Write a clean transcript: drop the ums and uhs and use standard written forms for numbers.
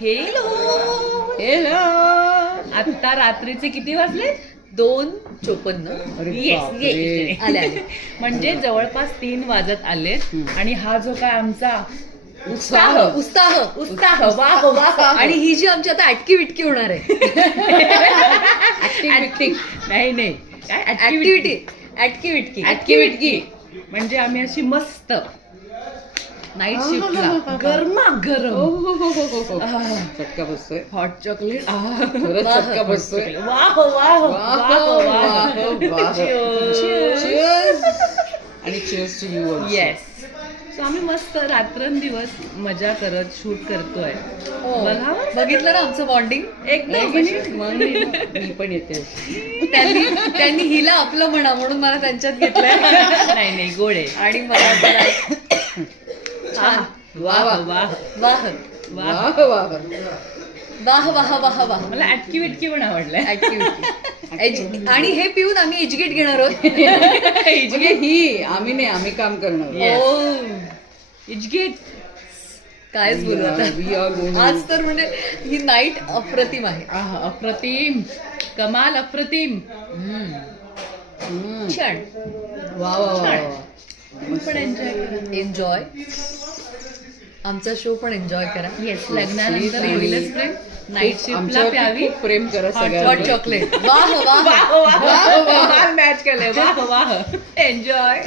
Hello hello. आता रात्रीचे किती वाजले? 2:54. अरे Yes, बापरे. yes. आले आले. म्हणजे जवळपास 3 वाजत आलेत आणि हा जो काय आमचा उत्साह. उत्साह वाह वाह. आणि ही जी आमची आता अटकी विटकी होणार आहे. नाही नाही काय ऍक्टिव्हिटी अटकी विटकी. ऍक्टिव्हिटी म्हणजे आम्ही अशी मस्त नाईट शिफ्टला गरमागरम चटका बसतोय. हॉट चॉकलेट खरंच चटका बसतोय. वाह वाह वाह वाह. Cheers. आणि cheers to you also. Yes. So आम्ही मस्त रात्रंदिवस मजा करत शूट करतोय. बघा बघितलं ना आमचं बॉन्डिंग. एकदम मग मी पण येते. त्यांनी हिला आपलं म्हणा म्हणून मला त्यांच्यात घेतलंय नाही नाही गोड आहे. आणि मला छान. वाह वाह वाह वाह. वाह वाह. वाह वाह वाह वाह. मला अटकी विटकी पण आवडलंय. ऍक्टिव्हिटी आणि हे पिऊन आम्ही एजगेट घेणार आहोत. म्हणजे ही आम्ही नाही, आम्ही काम करणार. Yes. इजगेट कायच बोलू आता. आज तर म्हणजे ही नाईट अप्रतिम आहे. अप्रतिम कमाल अप्रतिम. छान. वा वा वा. तुम्ही पण एन्जॉय करा. एन्जॉय आमचा शो पण एन्जॉय करा. येस लग्नानंतर होईलच प्रेम. नाईट शिफ्टला आमच्यावरती प्यावी खूप प्रेम करा हॉट सगळ्यांनी. चॉकलेट. वाह वाह वाह वाह. मॅच केलंय. वाह वाह. एन्जॉय.